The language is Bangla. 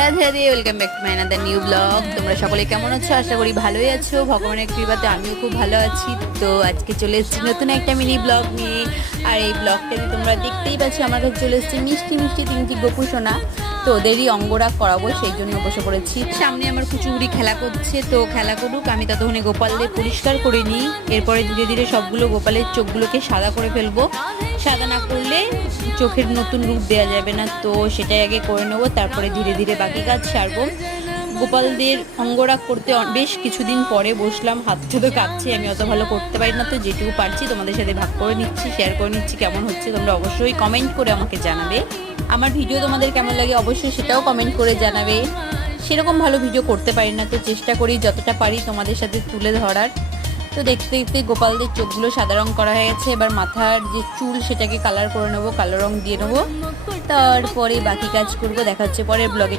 Radhe Radhe, welcome back to my another new blog. তোমরা সকলে কেমন আছো? আশা করি ভালোই আছো। ভগবানের কৃপাতে আমিও খুব ভালো আছি। তো আজকে চলে এসেছি নতুন একটা মিনি ব্লগ নিয়ে। আর এই ব্লগটাতে তোমরা দেখতেই পাচ্ছ আমার কাছে চলে এসেছি মিষ্টি মিষ্টি তিনটি গোপু সোনা। তো ওদেরই অঙ্গরাগ করাবো, সেই জন্য বসে পড়েছি। সামনে আমার কুচুগুড়ি খেলা করছে, তো খেলা করুক, আমি ততক্ষণে গোপালদের পরিষ্কার করে নিই। এরপরে ধীরে ধীরে সবগুলো গোপালের চোখগুলোকে সাদা করে ফেলবো। সাদা না করলে চোখের নতুন রূপ দেওয়া যাবে না, তো সেটাই আগে করে নেবো, তারপরে ধীরে ধীরে বাকি কাজ সারবো। গোপালদের অঙ্গরাগ করতে বেশ কিছুদিন পরে বসলাম, হাতটা তো কাঁপছে, আমি অত ভালো করতে পারি না, তো যেটুকু পারছি তোমাদের সাথে ভাগ করে নিচ্ছি, শেয়ার করে নিচ্ছি। কেমন হচ্ছে তোমরা অবশ্যই কমেন্ট করে আমাকে জানাবে। আমার ভিডিও তোমাদের কেমন লাগে অবশ্যই সেটাও কমেন্ট করে জানাবে। সেরকম ভালো ভিডিও করতে পারি না, তো চেষ্টা করি যতটা পারি তোমাদের সাথে তুলে ধরার। তো দেখতে দেখতে গোপালদের চোখগুলো সাদা রং করা হয়ে গেছে। এবার মাথার যে চুল সেটাকে কালার করে নেবো, কালো রং দিয়ে নেবো, তারপরে বাকি কাজ করবো। দেখা হচ্ছে পরের ব্লগে।